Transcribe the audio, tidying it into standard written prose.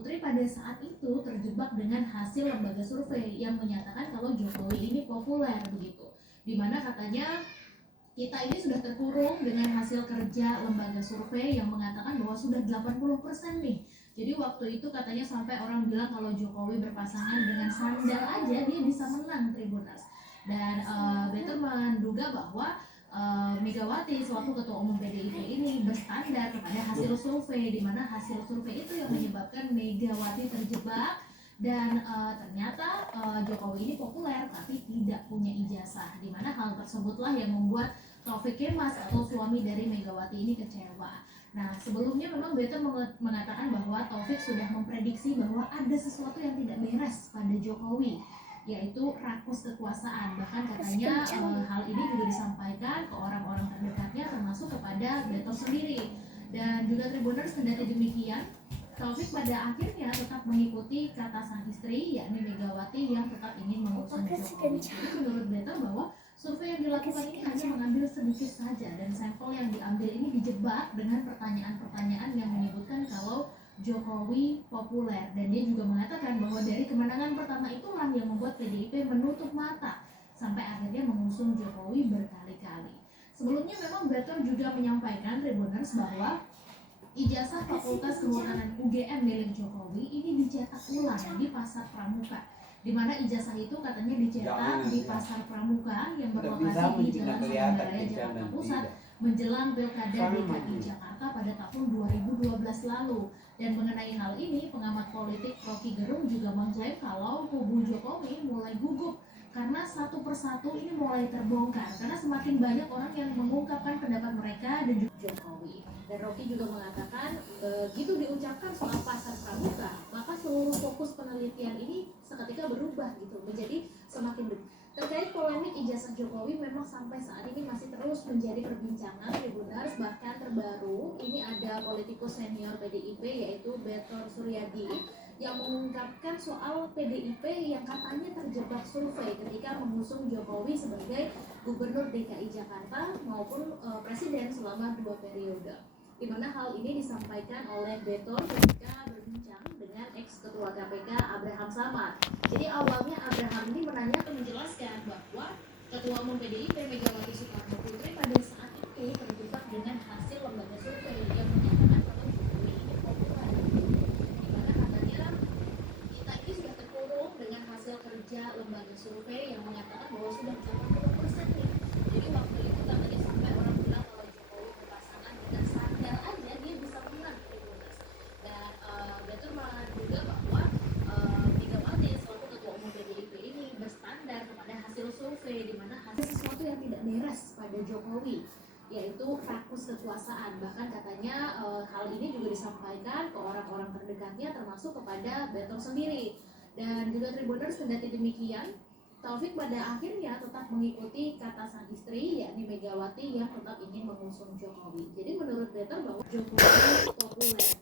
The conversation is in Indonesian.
Putri pada saat itu terjebak dengan hasil lembaga survei yang menyatakan kalau Jokowi ini populer begitu. Dimana katanya kita ini sudah terkurung dengan hasil kerja lembaga survei yang mengatakan bahwa sudah 80% nih. Jadi waktu itu katanya sampai orang bilang kalau Jokowi berpasangan dengan sandal aja dia bisa menang Tribuners. Dan Betul menduga bahwa Megawati selaku ketua umum PDIP ini berstandar kepada hasil survei, di mana hasil survei itu yang menyebabkan Megawati terjebak dan ternyata Jokowi ini populer tapi tidak punya ijazah, di mana hal tersebutlah yang membuat Taufik Kemas atau suami dari Megawati ini kecewa. Nah, sebelumnya memang Betul mengatakan bahwa Taufik sudah memprediksi bahwa ada sesuatu yang tidak beres pada Jokowi, yaitu rakus kekuasaan. Bahkan katanya hal ini juga disampaikan ke orang-orang terdekatnya termasuk kepada Betul sendiri. Dan juga Tribuners, kendati demikian, Taufik pada akhirnya tetap mengikuti kata sang istri, yakni Megawati yang tetap ingin mengusung Jokowi. Jadi menurut Betul bahwa survei yang dilakukan ini hanya mengambil sedikit saja, dan sampel yang diambil ini dijebak dengan pertanyaan-pertanyaan yang menyebutkan kalau Jokowi populer. Dan dia juga mengatakan bahwa dari kemenangan pertama itulah yang membuat PDIP menutup mata sampai akhirnya mengusung Jokowi berkali-kali. Sebelumnya memang Betul juga menyampaikan Tribuners bahwa ijazah Fakultas Kehutanan UGM milik Jokowi ini dicetak ulang di Pasar Pramuka, di mana ijazah itu katanya dicetak di Pasar Pramuka yang berlokasi di Jalan Salambaraya, Jakarta Pusat menjelang Pilkada DKI Jakarta pada tahun 2012 lalu. Dan mengenai hal ini, pengamat politik Rocky Gerung juga mengklaim kalau kubu Jokowi mulai gugup karena satu persatu ini mulai terbongkar, karena semakin banyak orang yang mengungkapkan pendapat mereka dan juga Jokowi. Dan Rocky juga mengatakan begitu diucapkan soal Pasar Pramuka, maka seluruh fokus penelitian ini seketika berubah gitu menjadi semakin terkait polemik ijazah Jokowi. Memang sampai saat ini masih terus menjadi perbincangan Tribuners. Bahkan terbaru ini ada politikus senior PDIP yaitu Betor Suryadi yang mengungkapkan soal PDIP yang katanya terjebak survei ketika mengusung Jokowi sebagai Gubernur DKI Jakarta maupun Presiden selama 2 periode. Di mana hal ini disampaikan oleh Betor ketika berbincang dengan ex-ketua KPK Abraham Samad. Jadi awalnya Abraham ini menjelaskan bahwa Ketua Umum PDIP Megawati Soekarno Putri pada saat itu terjebak dengan hasil lembaga survei yang menyatakan bahwa Jokowi ini populer. Di mana katanya kita ini sudah terkurung dengan hasil kerja lembaga survei yang mengatakan bahwa sudah 80% nih. Jadi waktu itu katanya sampai orang bilang kalau Jokowi berpasangan dengan sandal aja dia bisa menang Tribuners. Dan Betul juga bahwa Megawati selaku ketua umum PDIP ini berstandar kepada hasil survei, di mana hasil sesuatu yang tidak beres pada Jokowi, yaitu rakus kekuasaan. Bahkan katanya hal ini juga disampaikan ke orang-orang terdekatnya termasuk kepada Betul sendiri. Dan juga Tribuners, kendati demikian, Taufik pada akhirnya tetap mengikuti kata sang istri, yakni Megawati yang tetap ingin mengusung Jokowi. Jadi menurut Betul bahwa Jokowi populer.